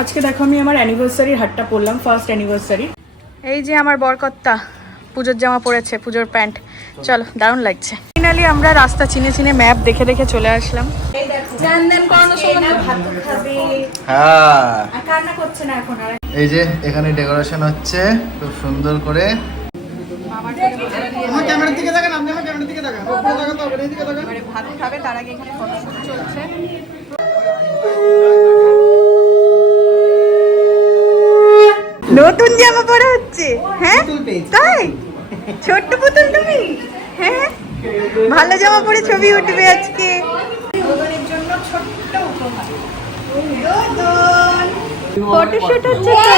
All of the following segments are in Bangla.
আজকে দেখো আমি আমার অ্যানিভার্সারির হাটটা পরলাম ফার্স্ট অ্যানিভার্সারি এই যে আমার বরকত্তা পুজোর জামা পরেছে পুজোর প্যান্ট। চলো দারুণ লাগছে। ফাইনালি আমরা রাস্তা চিনে চিনে ম্যাপ দেখে দেখে চলে আসলাম। খাবে। হ্যাঁ। আর কান্না করছে না এখন আর। এই যে এখানে ডেকোরেশন হচ্ছে খুব সুন্দর করে। ভাত খাবে তার আগে এখানে ফটোশুট চলছে। নতুন জামা পরা হচ্ছে। হ্যাঁ? তাই? ছোট্ট পুতুল তুমি? হ্যাঁ? ভালো জামা পরে ছবি উঠবে আজকে। জন্য ছোট্ট উপহার ফটোশুট হচ্ছে তো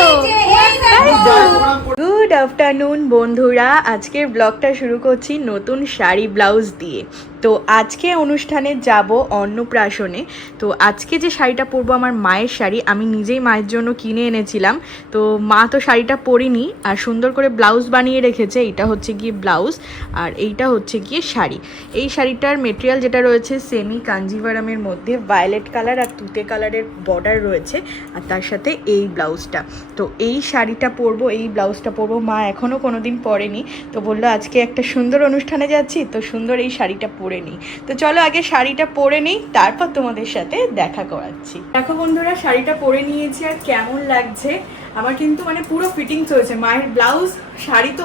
গুড আফটারনুন বন্ধুরা। আজকের ব্লগটা শুরু করছি নতুন শাড়ি ব্লাউজ দিয়ে। তো আজকে অনুষ্ঠানে যাব অন্নপ্রাশনে। তো আজকে যে শাড়িটা পরবো আমার মায়ের শাড়ি, আমি নিজেই মায়ের জন্য কিনে এনেছিলাম। তো মা তো শাড়িটা পরিনি, আর সুন্দর করে ব্লাউজ বানিয়ে রেখেছে, এটা হচ্ছে গিয়ে ব্লাউজ, আর এইটা হচ্ছে গিয়ে শাড়ি। এই শাড়িটার মেটেরিয়াল যেটা রয়েছে সেমি কাঞ্জিভারামের মধ্যে ভায়োলেট কালার আর তুতে কালারের বর্ডার রয়েছে, আর তার সাথে এই ব্লাউজটা। তো এই শাড়িটা পরবো, এই ব্লাউজটা পরবো, মা এখনও কোনো দিন পরেনি। তো বলল, আজকে একটা সুন্দর অনুষ্ঠানে যাচ্ছি। তো সুন্দর এই শাড়িটা পরে নিই। তো চলো আগে শাড়িটা পরে নিই তারপর তোমাদের সাথে দেখা করাচ্ছি। দেখো বন্ধুরা শাড়িটা পরে নিয়েছি আর কেমন লাগছে? আমার কিন্তু মানে পুরো ফিটিংস হয়েছে মায়ের ব্লাউজ শাড়ি তো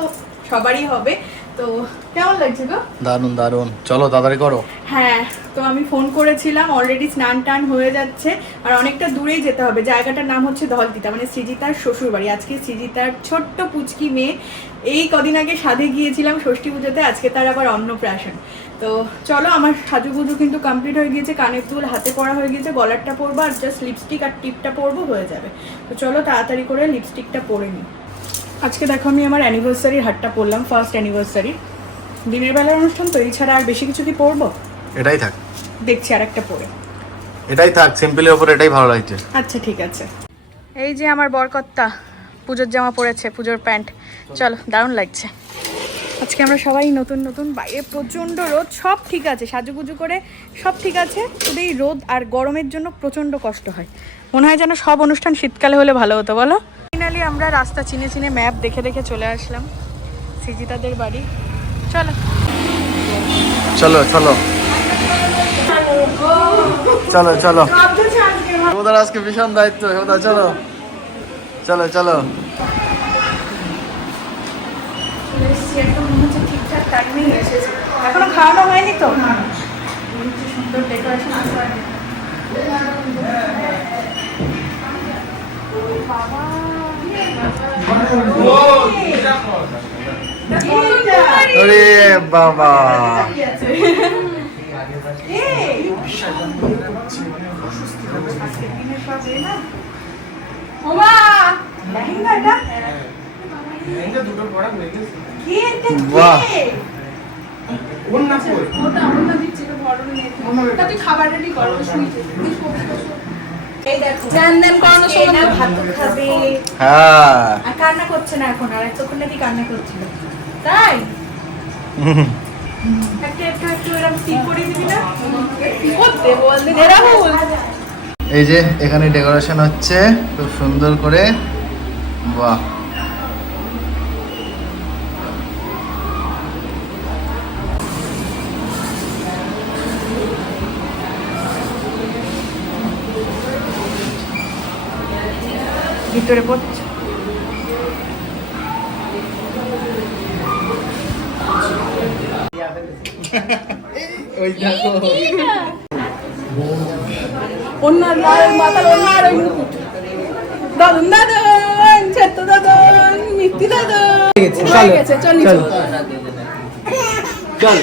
সবারই হবে। তো কেমন লাগছে গো? দারুণ দারুণ। চলো তাড়াতাড়ি করো। হ্যাঁ তো আমি ফোন করেছিলাম অলরেডি স্নান টান হয়ে যাচ্ছে। আর অনেকটা দূরেই যেতে হবে। জায়গাটার নাম হচ্ছে দহলতিতা মানে সৃজিতার শ্বশুরবাড়ি। আজকে সৃজিতার ছোট্ট পুচকি মেয়ে। এই কদিন আগে সাধে গিয়েছিলাম ষষ্ঠী পুজোতে আজকে তার আবার অন্নপ্রাশন। তো চলো আমার সাজুগুজু কিন্তু কমপ্লিট হয়ে গিয়েছে কানের দুল হাতে পরা হয়ে গিয়েছে গলারটা পরবো আর জাস্ট লিপস্টিক আর টিপটা পরবো হয়ে যাবে। তো চলো তাড়াতাড়ি করে লিপস্টিকটা পরে নিই। আজকে দেখো আমি আমার অ্যানিভার্সারির হাটটা পরলাম ফার্স্ট অ্যানিভার্সারি দিনের বেলার অনুষ্ঠান তো এই ছাড়া আর বেশি কিছু কি পরবো? এটাই থাক। দেখছি আর একটা পরে। এটাই থাক সিম্পলের ওপর এটাই ভালো লাগছে। আচ্ছা ঠিক আছে। এই যে আমার বরকত্তা পুজোর জামা পরেছে পুজোর প্যান্ট। চলো দারুণ লাগছে। আজকে আমরা সবাই নতুন নতুন বাইরে, প্রচণ্ড রোদ, সব ঠিক আছে, সাজুগুজু করে সব ঠিক আছে, শুধু এই রোদ আর গরমের জন্য প্রচণ্ড কষ্ট হয়। মনে হয় যেন সব অনুষ্ঠান শীতকালে হলে ভালো হতো, বলো? ফাইনালি আমরা রাস্তা চিনে চিনে ম্যাপ দেখে দেখে চলে আসলাম। সিজিতাদের বাড়ি। চলো। চলো চলো। চলো চলো। আজকে ভীষণ দায়িত্ব চলো। চলো চলো। এসেছি একদম মনে হচ্ছে ঠিকঠাক টাইমেই এসেছি। এখনও খাওয়ানো হয়নি তো? সুন্দর ডেকোরেশন আরে বাবা। লেহেঙ্গাটা? কান্না করছে না এখন আর এতক্ষণ নাকি কান্না করছিল। তাই? এই যে এখানে ডেকোরেশন হচ্ছে খুব সুন্দর করে। বাহ। ভিতরে পড়ছে। ওই দেখো। অন্য লাল মাথার অন্য আর ওই মুকুট। দাদুন দাদুন ছেত্ত দাদুন মিত্তি দাদুন। হয়ে গেছে চল। নিচে চল।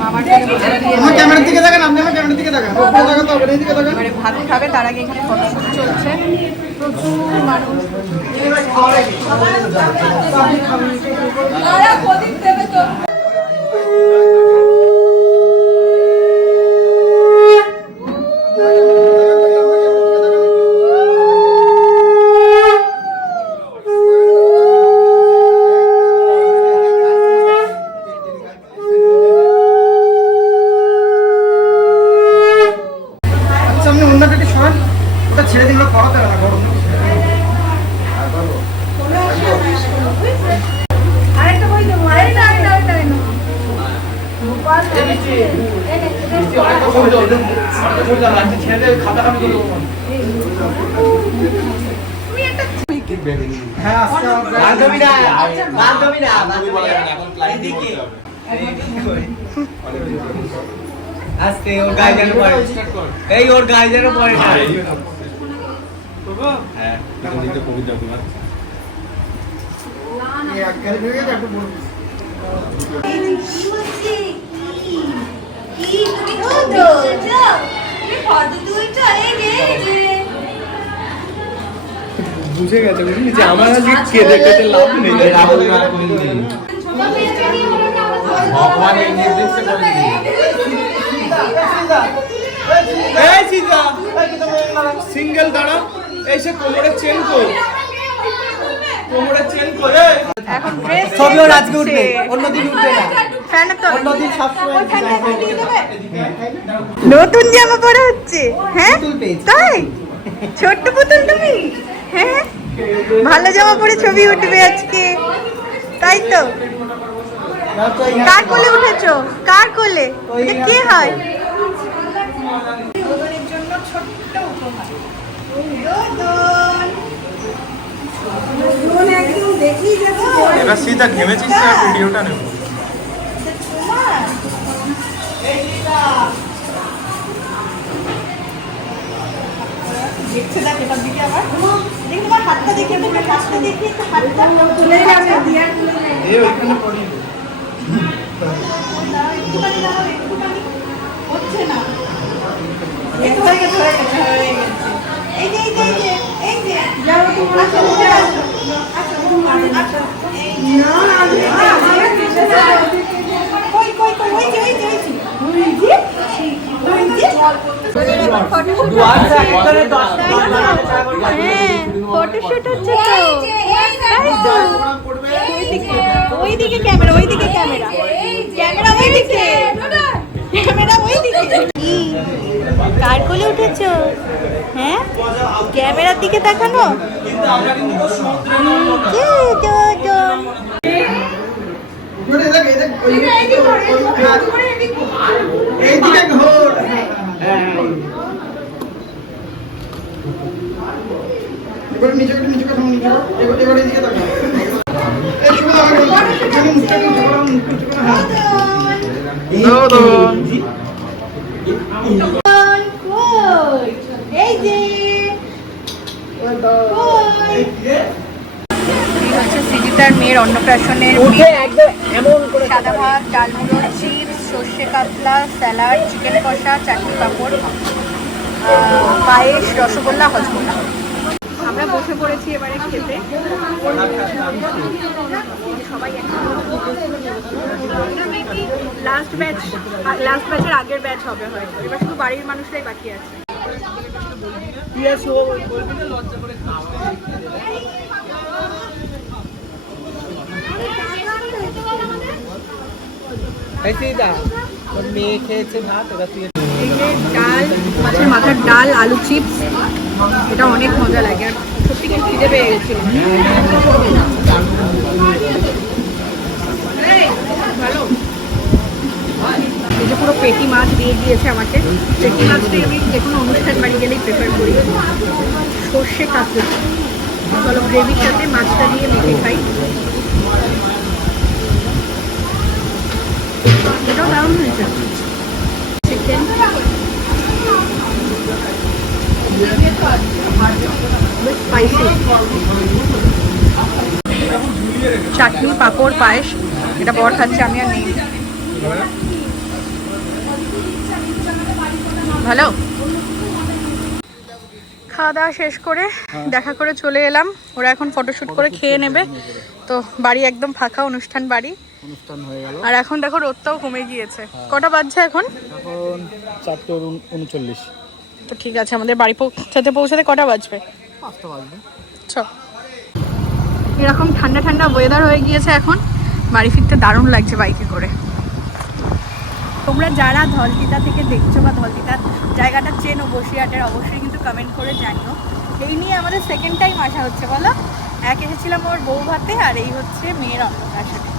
আমার ক্যামেরার দিকে আপনি আমার দিকে তো ভাত খাবে তার আগে এখানে ফটোশুট চলছে। প্রচুর মানুষ। দেবে তো হ্যাঁ আস্তে আস্তে বান্ধবী না বান্ধবী না বান্ধবী এদিকে আস্তে ওর গায়ে যেন পড়ে এই ওর গায়ে যেন পড়ে এই এক গাড়ি গেছে একটু বলুন বুঝে গেছে বুঝলি যে আমার আজকে কেঁদে কেটে লাভ নেই ভগবান এই নির্দিষ্ট করে এই চিন্তা সিঙ্গেল দাঁড়া এসে কোমরের চেন কর কোমরের চেন করে এখন ড্রেস ছবি আজকে উঠবে অন্যদিন উঠবে না। নতুন জামা পরা হচ্ছে হ্যাঁ? তাই? ছোট্ট পুতুল তুমি? হ্যাঁ? ভালো জামা পরে ছবি উঠবে আজকে। তাই তো। কার কোলে উঠেছো? কার কোলে? কে হয়? এবার সিধা ঘেমেছিস ভিডিওটা নেব। দেখছে দেখ এটার দিকে আবার দেখি তোমার হাতটা দেখি একটু হাতটা দেখি একটু হাতটা তুলে যাবে এই ওইখানে পড়ি একটুখানি দাঁড়াও একটুখানি হচ্ছে না একটু হয়ে গেছে হয়ে গেছে হয়ে গেছে এই যে এই যে এই যে। যাও তুমি আসো আসো আসো এই যে কই কই কই ওই যে ওই যে ওই যে ওই যে ওই যে হ্যাঁ ফটোশুট হচ্ছে তো ওইদিকে ক্যামেরা ওইদিকে ক্যামেরা ক্যামেরা ওইদিকে ক্যামেরা ওইদিকে কার কোলে উঠেছো হ্যাঁ ক্যামেরার দিকে তাকানো কে তো তো ঘুরে দেখ এই দেখ এইদিকে ঘোর। এবার নিচে করে নিচে করে নিচে করো। এবার এবার তাকাও। এই শুভ এখানে মুখটা নিচে করো মুখটা নিচে করো হ্যাঁ। কই এই যে কই মেয়ের অন্নপ্রাশনের সাদা ভাত ডাল মুড়ো চিপস সর্ষে কাতলা স্যালাড চিকেন কষা চাটনি পাঁপড় পায়েস রসগোল্লা হজমোলা আমরা বসে পড়েছি এবারে খেতে। সবাই লাস্ট ব্যাচ লাস্ট ব্যাচের আগের ব্যাচ হবে হয়তো। এবার শুধু বাড়ির মানুষরাই বাকি আছে। ডাল, মাছের মাথার ডাল, আলু চিপস, এটা অনেক মজা লাগে আর সত্যি কিন্তু খিদে পেয়ে গেছিল। ভালো। এই পুরো পেটি মাছ দিয়ে দিয়েছে আমাকে। পেটি মাছটাই আমি যে কোনো অনুষ্ঠান বাড়ি গেলেই প্রেফার করি। সর্ষে কাতলা। চলো গ্রেভির সাথে মাছটা দিয়ে মেখে খাই। এটাও দারুণ হয়েছে। চিকেন স্পাইসি চাটনি পাঁপড় পায়েস এটা বর খাচ্ছে আমি আর নেই। ভালো? খাওয়া দাওয়া শেষ করে দেখা করে চলে এলাম। ওরা এখন ফটোশুট করে খেয়ে নেবে। তো বাড়ি একদম ফাঁকা অনুষ্ঠান বাড়ি। অনুষ্ঠান হয়ে গেল। আর এখন দেখো রোদটাও কমে গিয়েছে। কটা বাজছে এখন? এখন চারটে উনচল্লিশ। তো ঠিক আছে আমাদের বাড়ি পৌঁছাতে পৌঁছাতে কটা বাজবে? পাঁচটা বাজবে। চ এরকম ঠান্ডা ঠান্ডা ওয়েদার হয়ে গিয়েছে এখন। বাড়ি ফিরতে দারুণ লাগছে বাইকে করে। তোমরা যারা ধলকিতা থেকে দেখছ বা ধলতিতার জায়গাটা চেনো বসিরহাটের অবশ্যই কিন্তু কমেন্ট করে জানিও। এই নিয়ে আমাদের সেকেন্ড টাইম আসা হচ্ছে বলো? এক এসেছিলাম ওর বউ ভাতে আর এই হচ্ছে মেয়ের অন্নপ্রাশনে